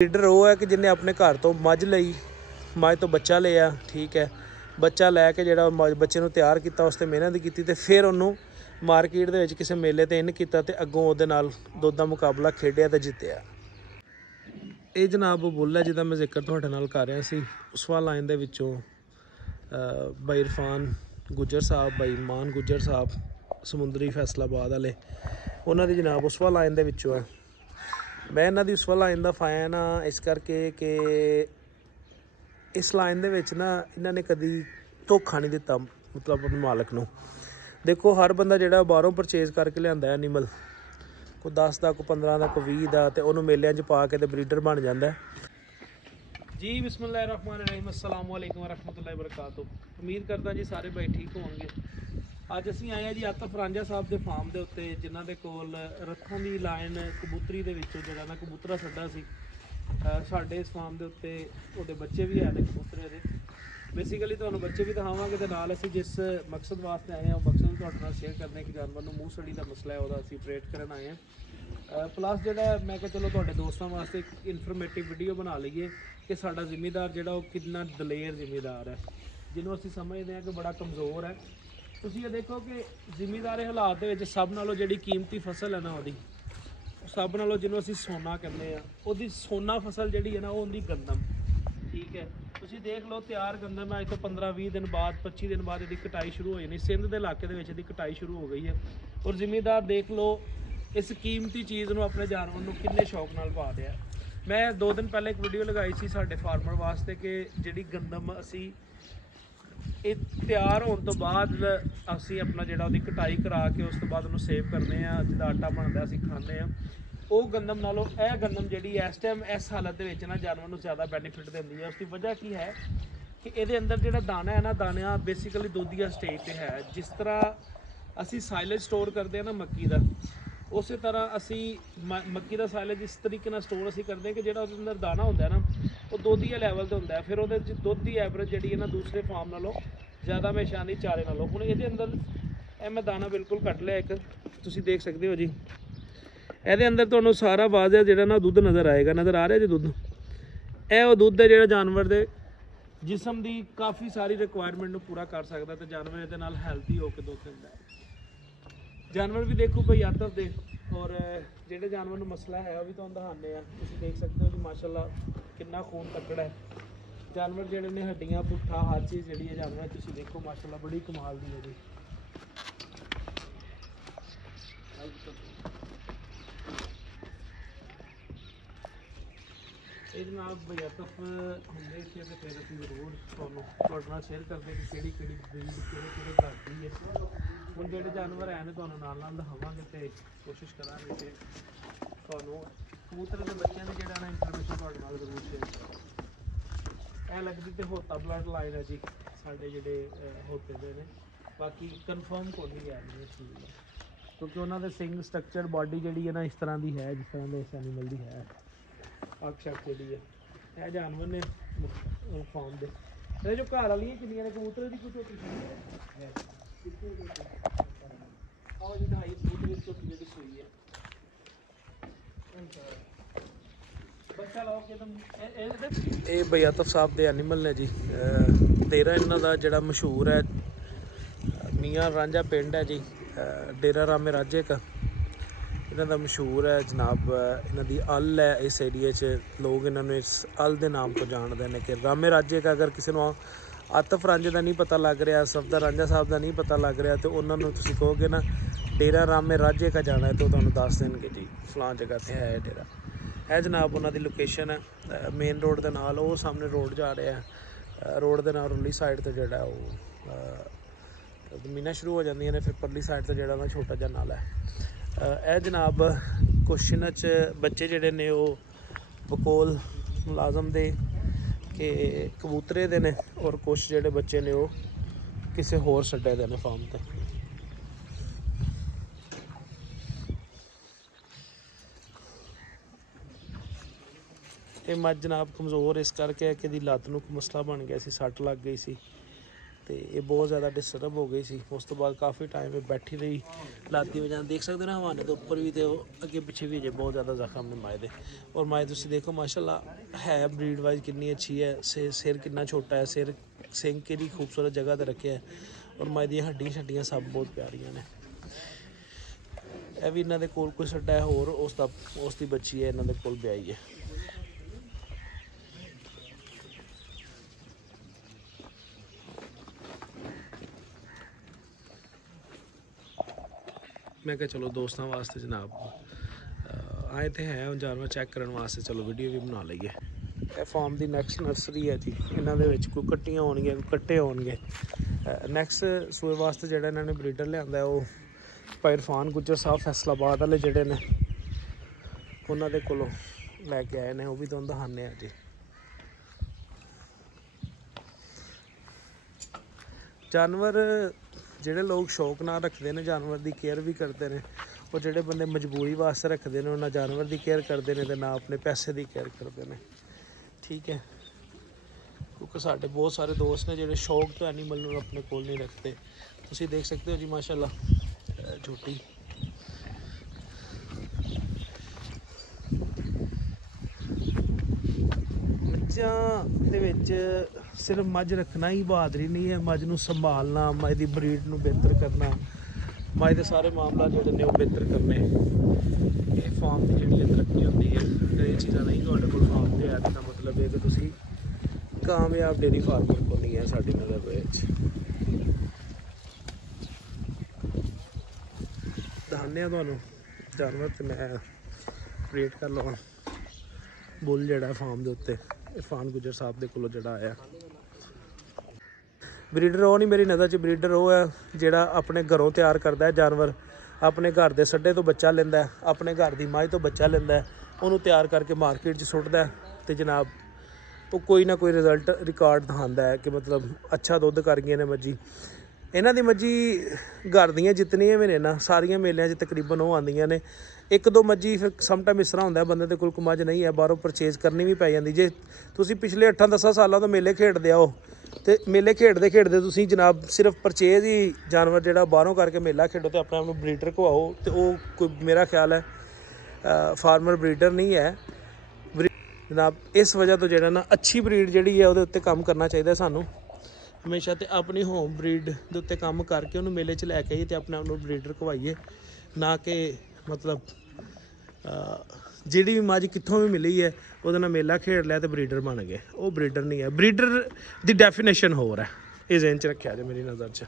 Leader वो है कि जिन्हें अपने घर तो मझ लई, मझ तो बच्चा लिया, ठीक है, बच्चा लैके जो बच्चे को तैयार किया, उस पर मेहनत की, तो फिर उन्होंने मार्केट के किसी मेले ते इन किया, तो अगों वो दुध का मुकाबला खेडिया तो जितया। ये जनाब वो बुल है जिदा मैं जिक्र तुहाडे नाल कर रहा सी। उसवा लाइन दे विचों भाई इरफान गुज्जर साहब, भाई मान गुज्जर साहब समुंदरी फैसलाबाद वाले, उन्होंने जनाब उसवा लाइन दे विचों है। मैं इन्हां दी उसवा लाइन दा फैन हाँ इस करके कि इस लाइन दे विच ना इन्हां ने कदी धोखा नहीं दिता, मतलब अपने मालक नूं। देखो हर बंदा जिहड़ा बाहरों परचेज करके लिआंदा एनीमल, कोई 10 का, कोई 15 का, कोई 20 का, तो उन्होंने मेलिਆਂ 'ਚ पा के तो ब्रीडर बन जाता है जी। बिस्मिल्लाहिर्रहमानिर्रहीम, अस्सलाम वालेकुम वरहमतुल्लाहि वबरकातुहू। उम्मीद करदा जी सारे भाई ठीक होंगे। अज असीं आए जी आतिफ रांझा साहब के फार्म के उत्ते, जिन्हां दे कोल रथों की लाइन कबूतरी दे विचों जिहड़ा ना कबूतरा छड्डा सी। साडे इस फार्म के उत्ते उहदे बच्चे भी है ने कबूतरे दे। बेसिकली तुहानूं बच्चे भी दिखावांगे, ते नाल असीं जिस मकसद वास्ते आए हैं वो मकसद भी तुहाडे नाल शेयर करने कि जानवर नूं मूँह सड़ी का मसला है, वह असीं ऑपरेट करन आए हैं। प्लस जिहड़ा मैं कहा चलो तुहाडे दोस्तां वास्ते एक इनफॉर्मेटिव वीडियो बना लईए कि साडा जिमीदार जिहड़ा वो कितना दलेर जिमीदार है, जिन्हों असीं समझदे हैं कि बड़ा कमज़ोर है। तुसीं ये देखो कि जिमीदारी हालात दे विच सब नालों जिहड़ी कीमती फसल है ना, वो सब नालों जिन्हों असीं सोना कहते हैं, वो सोना फसल जिहड़ी है ना, वो होंदी गंदम। ठीक है, तुसीं देख लो तैयार गंदम है, अज तो 15-20 दिन बाद 25 दिन बाद इसकी कटाई शुरू हो जानी। सिंध के इलाके दे विच इसदी कटाई शुरू हो गई है। और जिमीदार देख लो इस कीमती चीज़ को अपने जानवर को किन्ने शौक नाल पा रहा है। मैं 2 दिन पहले एक वीडियो लगाई सी साडे फार्मर वास्ते कि जिहड़ी गंदम असीं ये तैयार होने तो बाद असी अपना जो कटाई करा के उस तो बाद उन्होंने सेव करने, जिदा आटा बनता असी खाने, वो गंदम नालों यह गंदम जी इस टाइम इस हालत के ना जानवर को ज़्यादा बैनीफिट देती है। उसकी वजह की है कि ये अंदर जो दाना है ना, दाना बेसिकली दूधिया स्टेज पर है। जिस तरह असी साइलेज स्टोर करते हैं ना मक्की का, उस तरह असी मक्की का साइलेज इस तरीके ना स्टोर असी करते हैं कि जो अंदर दाना होंदा है ना, वो दोधिया लैवल पर होंदा है। फिर वो दुध की एवरेज जी है ना दूसरे फार्म नालों ज़्यादा हमेशा आती चारे नालों। हुण ये अंदर मैं दाना बिल्कुल कट लिया एक, तुसीं देख सकते हो जी। ये अंदर तुहानूं सारा वाज़ह जिहड़ा ना दुध नज़र आएगा, नज़र आ रहा जी दुध। यह वो दुध है जिहड़ा जानवर के जिसम की काफ़ी सारी रिक्वायरमेंट नूं पूरा कर सकता, तो जानवर ये नाल हैल्थी होकर दुध दिंदा है। जानवर भी देखो भाई आतफ दे, और जिहड़े जानवर नूं मसला है वह भी तुहानूं दिखाने हैं। तुसीं देख सकते हो जी माशाअल्लाह कितना खून तकड़ा है। जानवर जिहड़े ने हड्डियां पुट्ठा हर चीज़ जिहड़ी है जानवर तुसीं देखो माशाअल्लाह बड़ी कमाल दी है जी। ये जनाब भाई आतफ होंगे इत्थे, तो फिर असीं जरूर तुहानूं नाल शेयर करते कि किहड़ी किहड़ी ब्रीड किहड़े घर दी है। हुण जिहड़े जानवर है तुहानूं नाल नाल दिखावांगे, तो कोशिश करांगे कि तुहानूं कबूतर के बच्चों की जिहड़ा ना इंफॉर्मेशन तुहाडे नाल जरूर शेयर करांगे। यह लगती तो होता ब्लड लाइन है जी साढ़े जोड़े होते दे ने, बाकी कन्फर्म को नहीं है चीज़, क्योंकि उन्होंने सिंग स्ट्रक्चर बॉडी जी है ना इस तरह की है जिस तरह इस एनीमल की है। अक्ष अक्ष जी है यह जानवर ने फार्म के जो घर वाली किनिया ने कबूतर की कुछ झोटी झोटी जी सूई है। ये भाई आतफ साहब के एनीमल ने जी। डेरा इन्हों का जोड़ा मशहूर है मियाँ रांझा पिंड है जी, डेरा रामे राजे का इन्हों का मशहूर है जनाब। इन्हों की अल है इस एरिए लोग इन्होंने इस अल के नाम तो जानते हैं कि रामे राजे का। अगर किसी को आतफ रांझे का नहीं पता लग रहा, सफदर रांझा साहब का नहीं पता लग रहा, तो उन्होंने तुम कहोगे ना डेरा रामे राजे का जाना है, तो तुहानूं दस देंगे जी फलां जगह पर है डेरा। है जनाब उन्होंने लोकेशन है मेन रोड के नाल, वो सामने रोड जा रहा है। रोड के नाल उरली साइड तो जोड़ा वो जमीन शुरू हो जांदियां ने, फिर परली साइड तो जोड़ा ना छोटा जहा नाला है। यह जनाब कुछ इन्हां च बच्चे जोड़े ने वो बकोल मुलाजम दे के कबूतरे दे ने, और कुछ जोड़े बच्चे ने वो किसी होर छड्डे दे ने फार्म ते। ये मज जनाब कमज़ोर इस करके कि लत्त नूं मसला बन गया सी, सट लग गई सी, तो ये बहुत ज़्यादा डिस्टर्ब हो गई सी। उस तो बाद काफ़ी टाइम में बैठी रही लाती वजह देख सकते ना हवाने तो उपर भी तो अगे पिछे भी अजे बहुत ज़्यादा जख्म ने माए दे। और माए तुम देखो माशाल्लाह है ब्रीड वाइज कितनी अच्छी है। सिर कितना छोटा है, सिर सिंह की खूबसूरत जगह पर रखे है और माए दी हड्डियाँ शड्डियाँ सब बहुत प्यारियां ने। यह भी इन्होंने कोल कोई सट्टा है होर उसकी बच्ची है इन्होंने कोल ब्याई है। मैं क्या चलो दोस्तों वास्ते जनाब आए थे हैं जानवर चेक करने वास्ते, चलो वीडियो भी बना लीए। यह फार्म की नैक्सट नर्सरी है जी। इन्हों कोई कट्टियाँ होणगियां कोई कट्टे होणगे। नैक्सट सूए वास्ते जो इन्होंने ब्रीडर लिया वो भाई इरफान गुज्जर साहब फैसलाबाद वाले जोड़े ने उन्होंने कोलों लैके आए हैं, वह भी तुहानूं दिखाने हैं जी। जानवर ਜਿਹੜੇ लोग शौक नाल रखते हैं जानवर की केयर भी करते हैं और ਜਿਹੜੇ बंदे मजबूरी वास्ते रखते हैं उन्हें जानवर की केयर करते हैं तो ना अपने पैसे की केयर करते हैं। ठीक है, क्योंकि साढ़े बहुत सारे दोस्त ने जो शौक तो एनीमल में अपने कोल नहीं रखते। तुम देख सकते हो जी माशाल्लाह झूठी मझां सिर्फ मझ रखना ही बहादरी नहीं है, मझ नूं संभालना, मझ की ब्रीड नूं बेहतर करना, मझ के सारे मामला जोड़े ने बेहतर करने। ये फार्म की जी तरक्की होती है। अगर ये चीज़ा नहीं तो फार्म से है तो मतलब है कि तुसी कामयाब डेयरी फार्मर को नहीं है साड़ी नज़र दिखाने तुहानूं जानवर। तो मैं रेट कर लवां बुल जड़ा फार्म के उत्ते इरफान गुज्जर साहब के कोलों जड़ा आया। ब्रीडर वो नहीं मेरी नज़र च, ब्रीडर वो है जोड़ा अपने घरों तैयार करता है जानवर, अपने घर के सड्डे तो बच्चा लेंदा है, अपने घर की मझ तो बच्चा लेंदा है, उन्होंने तैयार करके मार्केट च सुट्टदा है तो जनाब वो कोई ना कोई रिजल्ट रिकॉर्ड दिखाता है कि मतलब अच्छा दुध कर गई ने मज्जी। इन्हां दी मज्जी घर दियां जितनियां भी ने ना सारियां मेलियां च तकरीबन वो आंदियां ने। एक दो मज्जी फिर समटाइम इस तरह होंदा है बंदे दे कोल मझ नहीं है बाहरों परचेज करनी भी पै जाती। जे तुसीं पिछले 8-10 सालों तो मेले खेडदे आओ तो मेले खेडते खेडते तुसीं जनाब सिर्फ परचेज ही जानवर जो बाहरों करके मेला खेडो तो अपने आप को ब्रीडर को आओ तो वो कोई मेरा ख्याल है फार्मर ब्रीडर नहीं है जनाब। इस वजह तो जो ना अच्छी ब्रीड जी है वो उत्ते काम करना चाहिए सानू हमेशा। तो अपनी होम ब्रीड के उत्ते काम करके उन्होंने मेले च लैके आइए तो अपने आप को ब्रीडर कवाइए, ना कि मतलब जी भी मझ कितों भी मिली है वो मेला खेड लिया तो ब्रीडर बन गए। वो ब्रीडर नहीं है, ब्रीडर की डेफिनेशन होर है। ये ज़हन च रखा जो मेरी नज़र च।